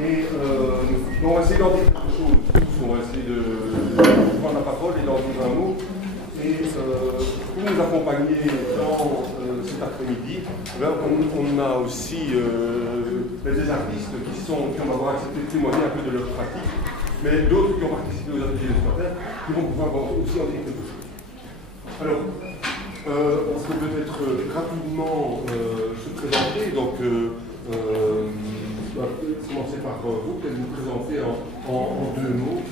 Et on va essayer d'en dire quelque chose. On va essayer de prendre la parole et d'en dire un mot. Et pour nous accompagner dans cet après-midi, on a aussi des artistes qui vont avoir accepté de témoigner un peu de leur pratique, mais d'autres qui ont participé aux ateliers de ce matin, qui vont pouvoir aussi en dire quelque chose. Alors, on peut peut-être rapidement se présenter. Donc, on va commencer par vous, peut-être vous présenter en deux mots.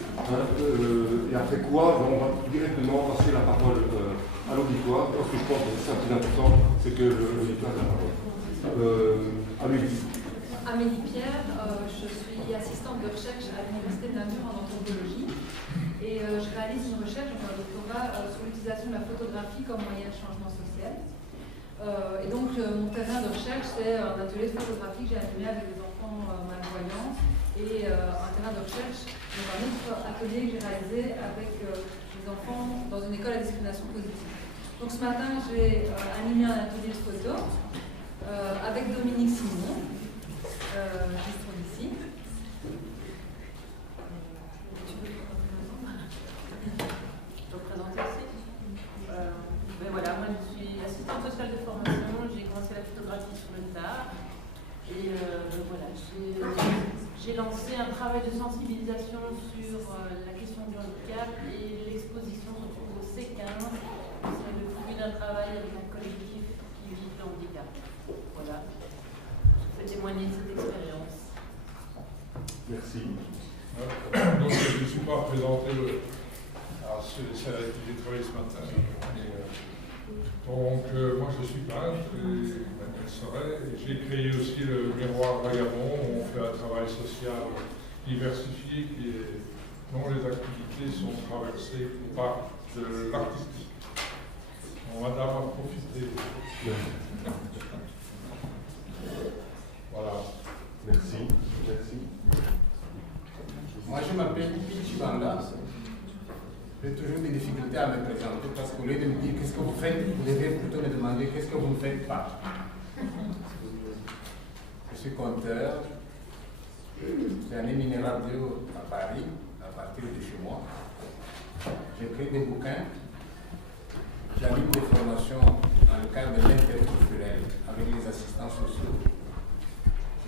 Et après quoi, on va directement passer la parole à l'auditoire, parce que je pense que c'est ça le plus important, c'est que l'auditoire a la parole. Amélie. Amélie Pierre, je suis assistante de recherche à l'Université de Namur en anthropologie et je réalise une recherche, un doctorat sur l'utilisation de la photographie comme moyen de changement social. Et donc mon terrain de recherche, c'est un atelier de photographie que j'ai animé avec des enfants malvoyants et un terrain de recherche, donc un autre atelier que j'ai réalisé avec des enfants dans une école à discrimination positive. Donc ce matin, j'ai animé un atelier de photo avec Dominique Simon, qui se trouve ici. Tu veux te présenter aussi? Ben voilà, moi je suis assistante sociale de formation, j'ai commencé la photographie sur le tard. Et voilà, j'ai lancé un travail de sensibilisation sur la question du handicap et l'exposition se trouve au C15. C'est le fruit d'un travail avec un collectif qui vit le handicap. Voilà. Je fais témoigner de cette expérience. Merci. Donc je ne suis pas présenté à celle avec qui j'ai travaillé ce matin. Donc moi je suis peintre et Manuel Sorel. J'ai créé aussi le Miroir Vagabond où on fait un travail social diversifié dont les activités sont traversées par de l'artistique. On va d'abord profiter. Voilà. Merci. Merci. Moi je m'appelle Pichi Banda. J'ai toujours des difficultés à me présenter parce qu'au lieu de me dire qu'est-ce que vous faites, vous devez plutôt me demander qu'est-ce que vous ne faites pas. Je suis conteur, j'ai un éminé radio à Paris, à partir de chez moi. J'écris des bouquins, j'anime des formations dans le cadre de l'interculturel avec les assistants sociaux.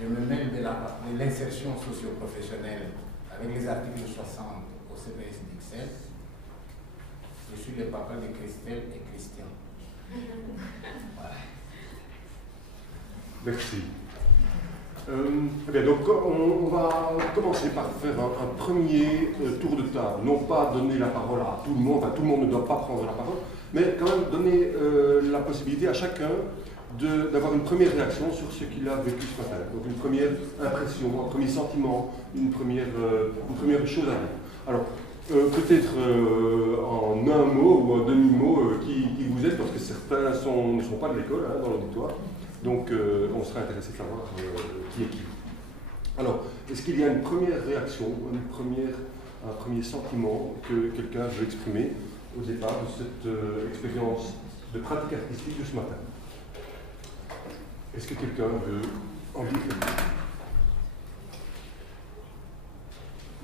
Je me mêle de l'insertion socio-professionnelle avec les articles 60 au CPS d'Ixelles. Je suis le papa de Christelle et Christian. Voilà. Merci. Bien, donc on va commencer par faire un premier tour de table. Non pas donner la parole à tout le monde, enfin tout le monde ne doit pas prendre la parole, mais quand même donner la possibilité à chacun d'avoir une première réaction sur ce qu'il a vécu ce matin. Donc une première impression, un premier sentiment, une première chose à dire. Alors, peut-être en un mot ou en demi-mot qui vous êtes, parce que certains ne sont pas de l'école dans l'auditoire, donc on serait intéressé de savoir qui est qui. Alors, est-ce qu'il y a une première réaction, un premier sentiment que quelqu'un veut exprimer au départ de cette expérience de pratique artistique de ce matin? Est-ce que quelqu'un veut en dire quelque chose?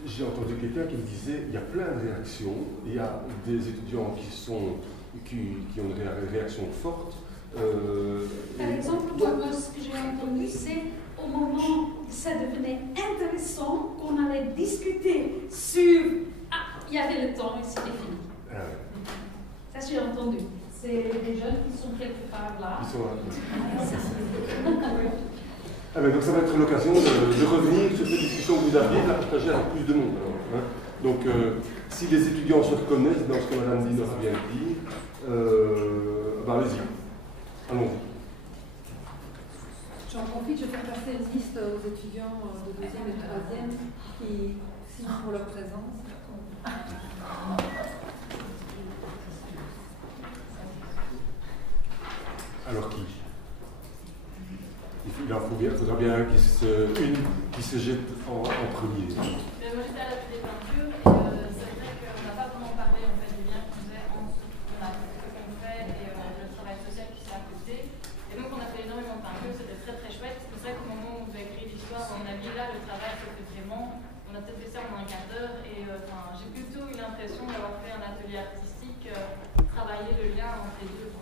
J'ai entendu quelqu'un qui me disait il y a plein de réactions, il y a des étudiants qui ont une réaction forte. Par exemple, moi, ce que j'ai entendu, c'est au moment où ça devenait intéressant qu'on allait discuter sur il y avait le temps et c'était fini. Ça, j'ai entendu. C'est des jeunes qui sont quelque part là. Ils sont là. Donc ça va être l'occasion de revenir sur cette discussion que vous aviez, de la partager avec plus de monde. Alors, Donc si les étudiants se reconnaissent dans ce que Mme Dino vient de dire, allez-y. Allons-y. J'en profite, je vais faire passer une liste aux étudiants de 2e et 3e qui signent pour leur présence. Alors qui? Il faudra bien une qui se jette en premier. Moi j'étais à l'atelier de peinture et c'est vrai qu'on n'a pas vraiment parlé en fait, du lien qu'on faisait entre ce qu'on fait et le travail social qui s'est à côté. Et donc on a fait énormément de peinture, c'était très très chouette. C'est vrai qu'au moment où vous avez écrit l'histoire, on a mis là le travail que on a peut-être fait ça en un quart d'heure et j'ai plutôt eu l'impression d'avoir fait un atelier artistique, travailler le lien entre les deux.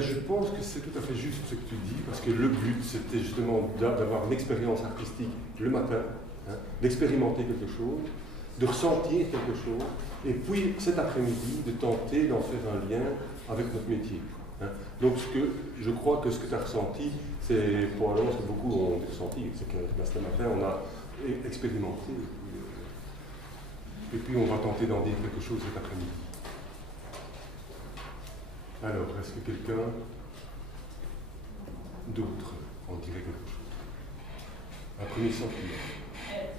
Je pense que c'est tout à fait juste ce que tu dis, parce que le but, c'était justement d'avoir une expérience artistique le matin, d'expérimenter quelque chose, de ressentir quelque chose, et puis cet après-midi, de tenter d'en faire un lien avec notre métier. Donc je crois que ce que tu as ressenti, c'est probablement ce que beaucoup ont ressenti, c'est que ce matin, on a expérimenté, et puis on va tenter d'en dire quelque chose cet après-midi. Alors, est-ce que quelqu'un d'autre en dirait quelque chose? Un premier sentiment.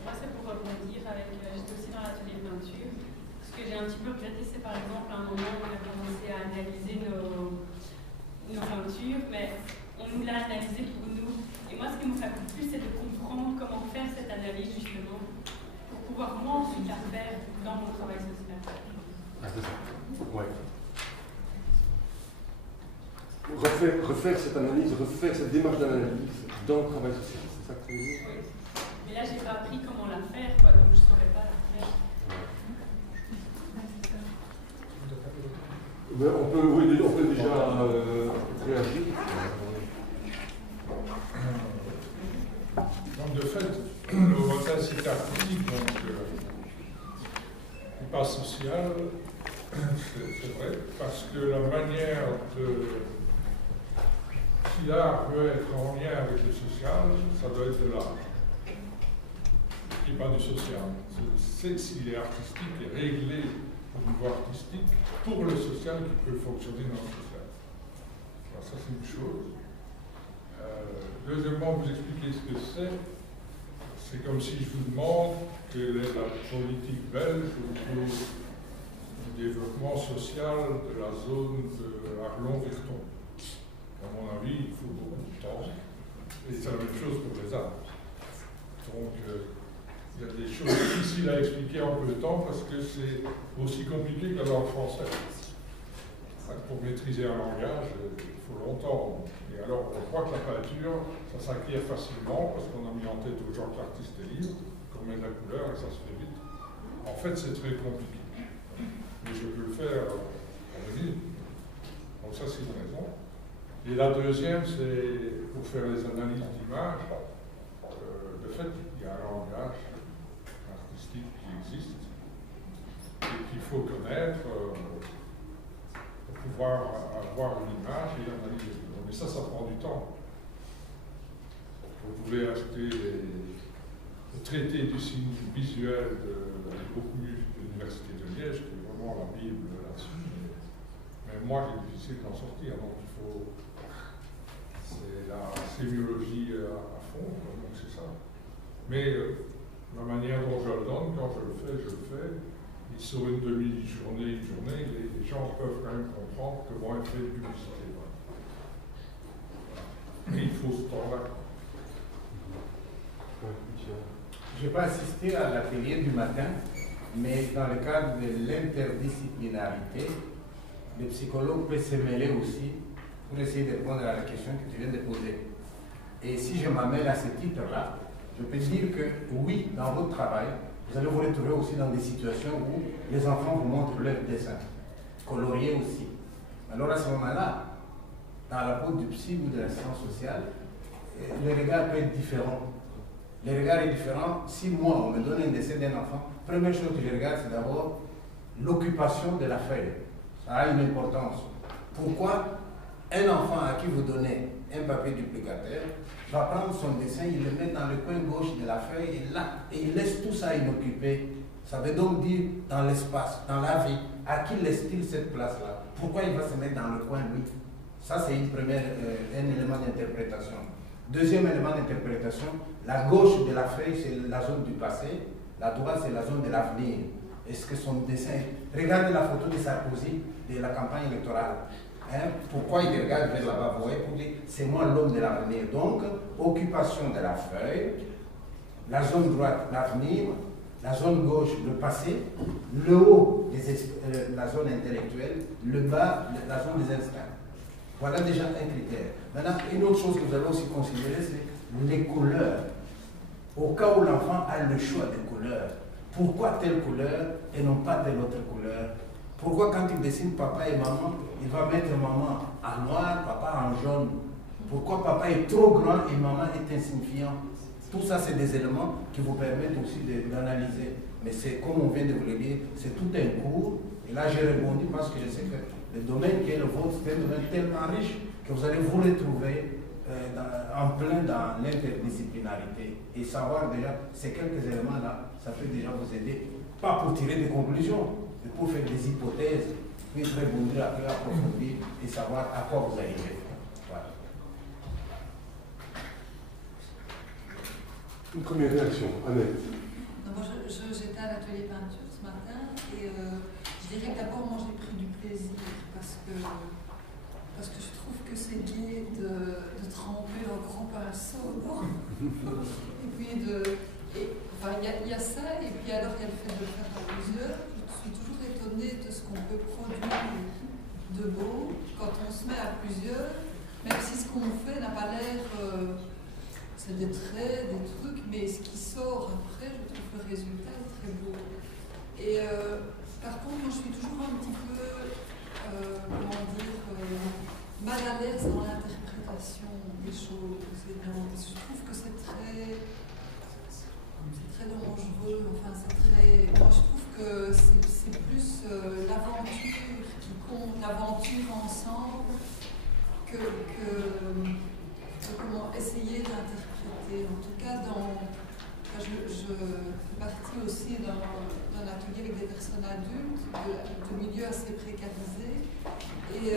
Moi, c'est pour rebondir avec. J'étais aussi dans l'atelier de peinture. Ce que j'ai un petit peu regretté, c'est par exemple un moment où on a commencé à analyser nos peintures, mais on nous l'a analysé pour nous. Et moi, ce qui me fait le plus, c'est de comprendre comment faire cette analyse, justement, pour pouvoir moi ensuite la faire dans mon travail social. Ah, c'est ça. Ouais. Refaire cette analyse, refaire cette démarche d'analyse dans le travail social, c'est ça que tu veux dire? Oui. Mais là, j'ai pas appris comment la faire, quoi, donc je ne saurais pas la faire. On peut déjà réagir. Donc, de fait, le volet c'est artistique, donc il passe social, c'est vrai, parce que la manière de. Si l'art peut être en lien avec le social, ça doit être de l'art. Et pas du social. C'est s'il est artistique et réglé au niveau artistique pour le social qui peut fonctionner dans le social. Alors ça c'est une chose. Deuxièmement, vous expliquez ce que c'est. C'est comme si je vous demande quelle est la politique belge autour du développement social de la zone de Arlon-Virton. À mon avis, il faut beaucoup de temps. Et c'est la même chose pour les arts. Donc, il y a des choses difficiles à expliquer en peu de temps parce que c'est aussi compliqué que la langue française. Pour maîtriser un langage, il faut longtemps. Et alors, on croit que la peinture, ça s'acquiert facilement parce qu'on a mis en tête aux gens que l'artiste est libre, qu'on met de la couleur et ça se fait vite. En fait, c'est très compliqué. Mais je peux le faire en minute. Donc ça, c'est une raison. Et la deuxième, c'est pour faire les analyses d'images. De fait, il y a un langage artistique qui existe et qu'il faut connaître pour pouvoir avoir une image et l'analyser. Mais ça prend du temps. Vous pouvez acheter le traité du signe visuel de l'Université de Liège, qui est vraiment la Bible là-dessus. Mais moi, c'est difficile d'en sortir, donc il faut. C'est la sémiologie à fond, donc c'est ça. Mais la manière dont je le donne, quand je le fais, et sur une demi-journée, une journée, les gens peuvent quand même comprendre comment être fait de publicité. Mais il faut ce temps-là. Je n'ai pas assisté à l'atelier du matin, mais dans le cadre de l'interdisciplinarité, le psychologue peut se mêler aussi pour essayer de répondre à la question que tu viens de poser. Et si je m'amène à ce titre-là, je peux dire que oui, dans votre travail, vous allez vous retrouver aussi dans des situations où les enfants vous montrent leurs dessins, coloriés aussi. Alors à ce moment-là, dans la peau du psy ou de la science sociale, le regard peut être différent. Le regard est différent. Si moi, on me donne un dessin d'un enfant, première chose que je regarde, c'est d'abord l'occupation de la feuille. Ça a une importance. Pourquoi un enfant à qui vous donnez un papier duplicateur va prendre son dessin, il le met dans le coin gauche de la feuille et là, et il laisse tout ça inoccupé. Ça veut donc dire dans l'espace, dans la vie, à qui laisse-t-il cette place-là? Pourquoi il va se mettre dans le coin, lui? Ça, c'est un élément d'interprétation. Deuxième élément d'interprétation, la gauche de la feuille, c'est la zone du passé, la droite, c'est la zone de l'avenir. Est-ce que son dessin... Regardez la photo de Sarkozy de la campagne électorale. Pourquoi il regarde vers là-bas? Vous voyez, pour dire, c'est moi l'homme de l'avenir. Donc, occupation de la feuille, la zone droite, l'avenir, la zone gauche, le passé, le haut, la zone intellectuelle, le bas, la zone des instincts. Voilà déjà un critère. Maintenant, une autre chose que vous allez aussi considérer, c'est les couleurs. au cas où l'enfant a le choix de couleurs. Pourquoi telle couleur et non pas telle autre couleur? Pourquoi quand il dessine papa et maman, il va mettre maman en noir, papa en jaune? Pourquoi papa est trop grand et maman est insignifiant? Tout ça, c'est des éléments qui vous permettent aussi d'analyser. Mais c'est comme on vient de vous le dire, c'est tout un cours. Et là, j'ai rebondi parce que je sais que le domaine qui est le vôtre, c'est un domaine tellement riche que vous allez vous retrouver en plein dans l'interdisciplinarité. Et savoir déjà, ces quelques éléments-là, ça peut déjà vous aider, pas pour tirer des conclusions, mais pour faire des hypothèses, puis rebondir après, approfondir et savoir à quoi vous arrivez. Voilà. Une première réaction, Annette. Moi, j'étais à l'atelier peinture ce matin et je dirais que d'abord, moi, j'ai pris du plaisir parce que je trouve que c'est gai de tremper un gros pinceau. Et puis enfin, il y a ça, et puis alors il y a le fait de le faire à plusieurs. Je suis toujours étonnée de ce qu'on peut produire de beau quand on se met à plusieurs, même si ce qu'on fait n'a pas l'air... c'est des traits, des trucs, mais ce qui sort après, je trouve le résultat est très beau. Et par contre, moi je suis toujours un petit peu, comment dire, mal à l'aise dans l'interprétation des choses. Je trouve que c'est très dangereux, enfin c'est très... Moi je trouve que c'est plus l'aventure qui compte, l'aventure ensemble, que comment essayer d'interpréter. En tout cas, je fais partie aussi d'un atelier avec des personnes adultes, de milieux assez précarisés. Et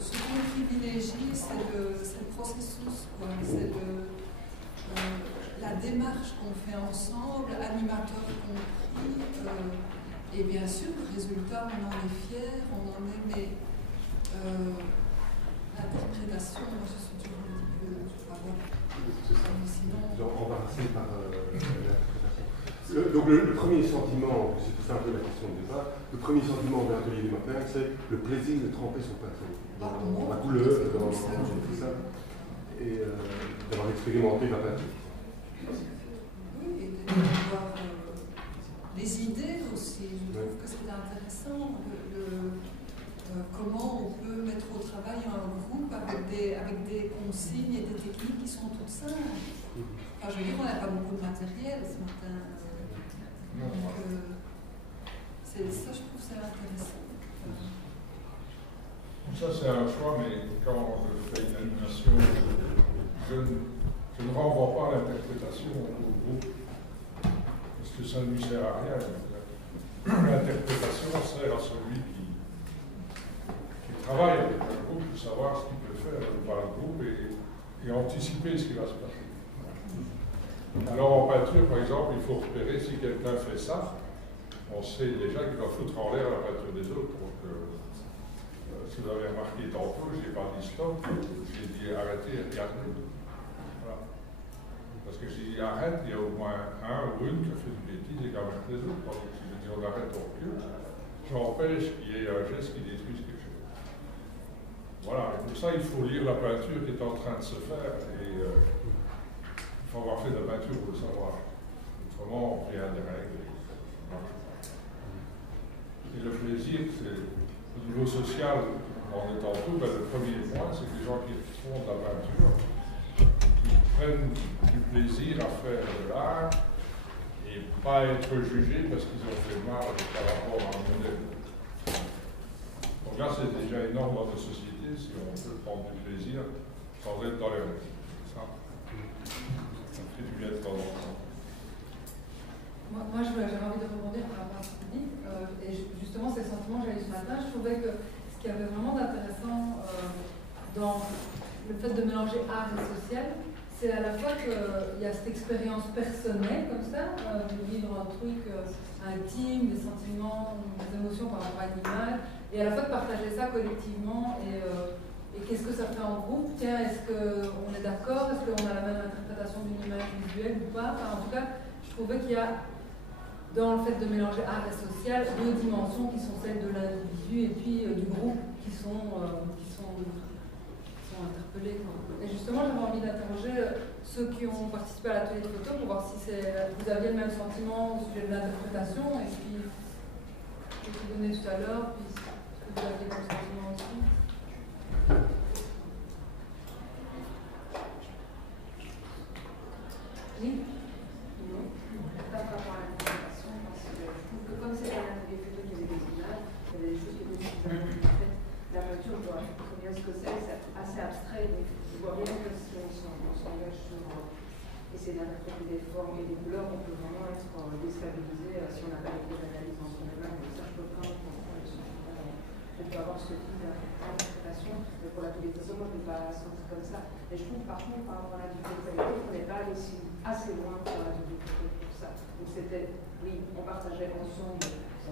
ce qu'on privilégie, c'est le processus, c'est la démarche qu'on fait ensemble, animateurs compris. Et bien sûr, le résultat, on en est fiers, on en est, mais l'interprétation, moi je suis toujours un petit peu... Embarrassé par l'interprétation. Donc le premier sentiment, c'est un peu la question de départ, le premier sentiment de l'atelier du matin, c'est le plaisir de tremper son pinceau dans la couleur, dans tout ça, et d'avoir expérimenté la peinture. Oui, et d'avoir des idées aussi. Je trouve que c'est intéressant comment on peut mettre au travail un groupe avec des consignes et des techniques qui sont toutes simples. Enfin, je veux dire, on n'a pas beaucoup de matériel ce matin. Donc, ça, je trouve ça intéressant. Ça, c'est un choix, mais quand je fais une animation, je ne renvoie pas l'interprétation au groupe, parce que ça ne lui sert à rien. L'interprétation sert à celui qui travaille avec un groupe pour savoir ce qu'il peut faire par le groupe et anticiper ce qui va se passer. Alors en peinture, par exemple, il faut repérer si quelqu'un fait ça, on sait déjà qu'il va foutre en l'air la peinture des autres. Donc, si vous avez remarqué tantôt, je n'ai pas dit stop, j'ai dit arrêtez et regardez. Voilà. Parce que j'ai dit arrête, il y a au moins un ou une qui a fait une bêtise et qui a marqué les autres. Donc si je dis on arrête, on recule, j'empêche qu'il y ait un geste qui détruise quelque chose. Voilà, et pour ça il faut lire la peinture qui est en train de se faire et il faut avoir fait de la peinture pour le savoir. Autrement, on vient des règles. Et le plaisir, c'est au niveau social, on est en tout, ben, le premier point, c'est que les gens qui font de la peinture, qui prennent du plaisir à faire de l'art et pas être jugés parce qu'ils ont fait mal par rapport à un modèle. Donc là, c'est déjà énorme dans nos sociétés si on peut prendre du plaisir sans être dans les règles. Ça fait du bien de temps en temps. Moi, j'avais envie de rebondir par rapport à ce que tu dis. Et justement, c'est le sentiment que j'ai eu ce matin. Je trouvais que ce qu'il y avait vraiment d'intéressant dans le fait de mélanger art et social, c'est à la fois qu'il y a cette expérience personnelle, comme ça, de vivre un truc intime, des sentiments, des émotions par rapport à l'image, et à la fois de partager ça collectivement. Et qu'est-ce que ça fait en groupe? Tiens, est-ce qu'on est d'accord? Est-ce qu'on a la même interprétation d'une image visuelle ou pas? Enfin, en tout cas, je trouvais qu'il y a dans le fait de mélanger art et social, deux dimensions qui sont celles de l'individu et puis du groupe qui sont sont interpellés. Et justement, j'avais envie d'interroger ceux qui ont participé à l'atelier de photo pour voir si vous aviez le même sentiment au sujet de l'interprétation et puis ce que vous donnez tout à l'heure, puis ce que vous aviez comme sentiment aussi. Oui. Non, pas par rapport à l'interprétation, parce que je trouve que comme c'est un atelier photo qui avait des images, il y avait des choses qui étaient suffisamment concrètes. La voiture, je vois très bien ce que c'est assez abstrait, mais je vois bien que si on s'engage sur essayer d'interpréter des formes et des couleurs, on peut vraiment être déstabilisé si on n'a pas les clés d'analyse entre les mains. Et ça, je peux pas comprendre. On peut avoir ce type d'interprétation, mais pour l'atelier de photo, moi, je ne peux pas sentir comme ça. Et je trouve, par contre, par rapport à l'atelier de qualité, on n'est pas allé assez loin pour l'atelier de photo pour ça. Donc c'était, oui, on partageait ensemble,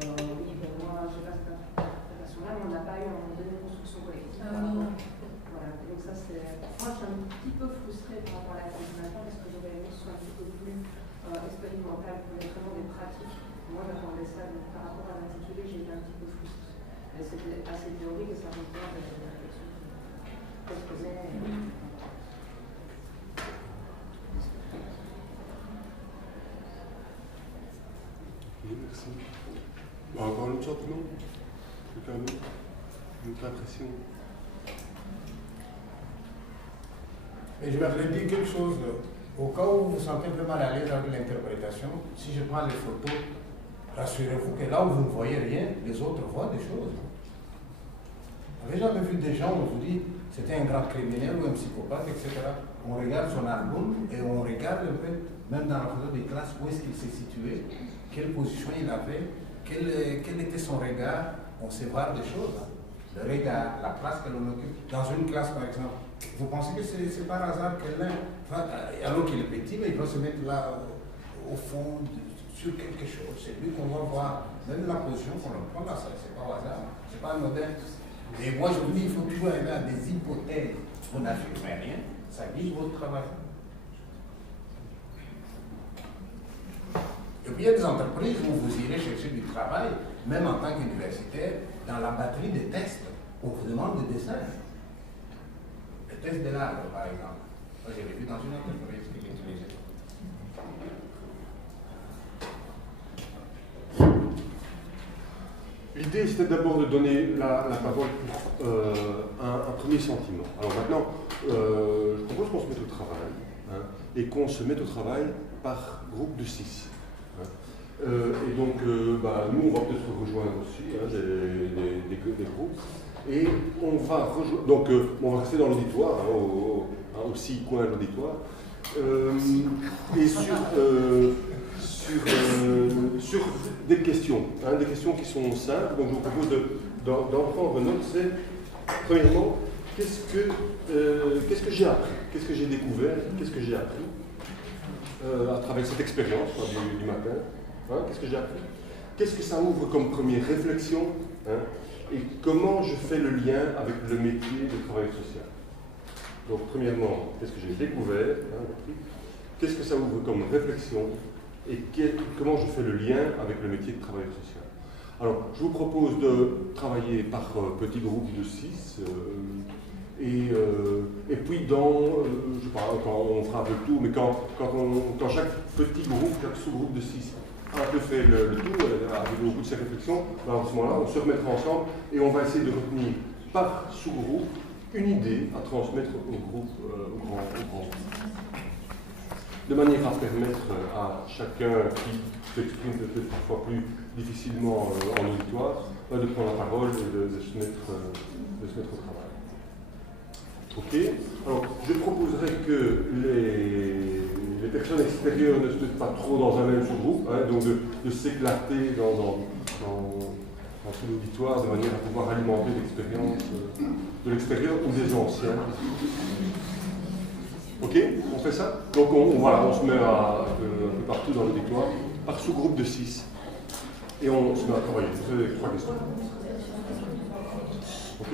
oui, pour moi, je n'ai pas cette interprétation-là, mais on n'a pas eu à un moment donné une construction collective. Voilà, donc ça c'est. Moi je suis un petit peu frustrée par rapport à la coordination parce que j'aurais aimé que ce soit un petit peu plus expérimental, qu'on ait vraiment des pratiques. Moi j'attendais ça, donc par rapport à l'intitulé, j'ai été un petit peu frustrée. Mais c'était assez théorique et ça rejoint avec la réflexion que je faisais. Merci. Encore un autre sentiment? Quelqu'un d'autre? Une autre impression? Mais je vais redire quelque chose. Au cas où vous vous sentez vraiment à l'aise avec l'interprétation, si je prends les photos, rassurez-vous que là où vous ne voyez rien, les autres voient des choses. Vous avez jamais vu des gens où on vous dit c'était un grand criminel ou un psychopathe, etc. On regarde son album et on regarde un peu, même dans la photo des classes, où est-ce qu'il s'est situé, quelle position il avait, quel était son regard. On sait voir des choses. Le regard, la place que l'on occupe. Dans une classe, par exemple, vous pensez que c'est par hasard que l'un, alors qu'il est petit, mais il va se mettre là, au fond, sur quelque chose. C'est lui qu'on va voir. Même la position qu'on le prend là, c'est pas au hasard, c'est pas anodin. Et moi, je vous dis, il faut toujours arriver à des hypothèses. Vous n'affirmez rien, ça guide votre travail. Et puis il y a des entreprises où vous irez chercher du travail, même en tant qu'universitaire, dans la batterie des tests, on vous demande des dessins. Le test de l'arbre, par exemple. Moi, je l'ai vu dans une entreprise qui l'utilisait. L'idée, c'était d'abord de donner la parole pour un premier sentiment. Alors maintenant, je propose qu'on se mette au travail, hein, et qu'on se mette au travail par groupe de 6. Hein. Et donc, nous, on va peut-être rejoindre aussi, hein, des groupes. Et on va rejoindre. Donc, on va rester dans l'auditoire, hein, aux 6 coins de l'auditoire. Et sur des questions, hein, des questions qui sont simples. Donc, je vous propose d'en prendre note. C'est, premièrement, qu'est-ce que j'ai appris? Qu'est-ce que j'ai découvert? Qu'est-ce que j'ai appris à travers cette expérience du matin? Hein, qu'est-ce que j'ai appris? Qu'est-ce que ça ouvre comme première réflexion, hein, et comment je fais le lien avec le métier de travailleur social? Donc, premièrement, qu'est-ce que j'ai découvert, hein, qu'est-ce que ça ouvre comme réflexion, et comment je fais le lien avec le métier de travailleur social? Alors, je vous propose de travailler par petits groupes de 6, et puis je sais pas, quand on fera un peu le tour, mais quand chaque petit groupe, chaque sous-groupe de 6 a un peu fait le tour, arrivé au bout de ces réflexions, à ce moment-là, on se remettra ensemble et on va essayer de retenir par sous-groupe une idée à transmettre au groupe, au grand. De manière à permettre à chacun qui s'exprime peut-être parfois plus difficilement en auditoire, de prendre la parole et de se mettre au travail. Ok. Alors, je proposerais que les personnes extérieures ne se mettent pas trop dans un même sous-groupe, hein, donc de s'éclater dans tout l'auditoire de manière à pouvoir alimenter l'expérience de l'extérieur ou des anciens. Ok, on fait ça? Donc on se met un peu partout dans l'auditoire, par sous-groupe de 6. Et on se met à travailler. Vous avez 3 questions. Ok?